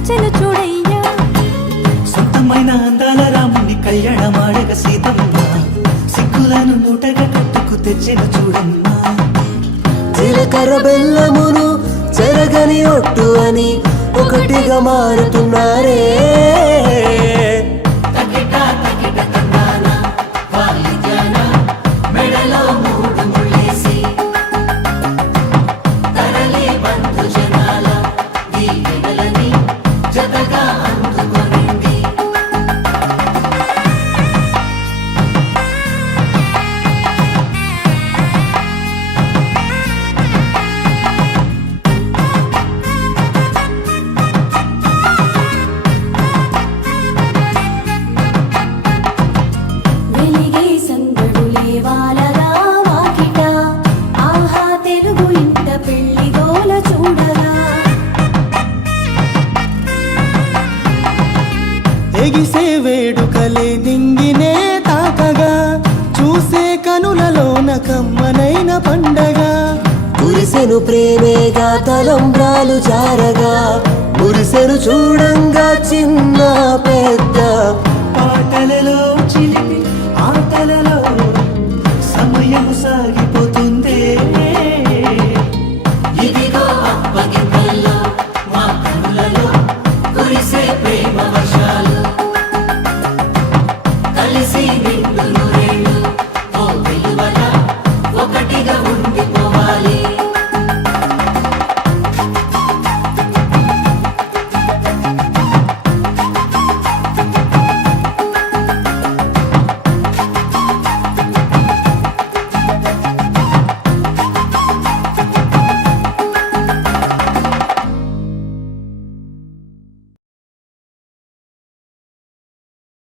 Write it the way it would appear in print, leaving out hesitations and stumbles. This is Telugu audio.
తెచ్చెను చూడయ్యా. సొంతమైన అందాల రాముని కళ్యాణమాడగ సీతమ్మ సిగ్గులను మూటగా కట్టుకు తెచ్చెను చూడమ్మా. జీలకర్ర బెల్లమును చెరగని ఒట్టు అని ఒకటిగా మారుతున్నారే. వెలిగే సందడులే వాలగా వాకిట, ఆహా తెలుగు ఇంట పెళ్లి గోల చూడగా. ఎగిసే వేడుకలే నింగినే తాకగా చూసే కనులలోన కమ్మనైన పండగ. కురిసెను ప్రేమేగా తలంబ్రాలు జారగా మురిసెను చూడంగా చిన్న పెద్ద పాటలలో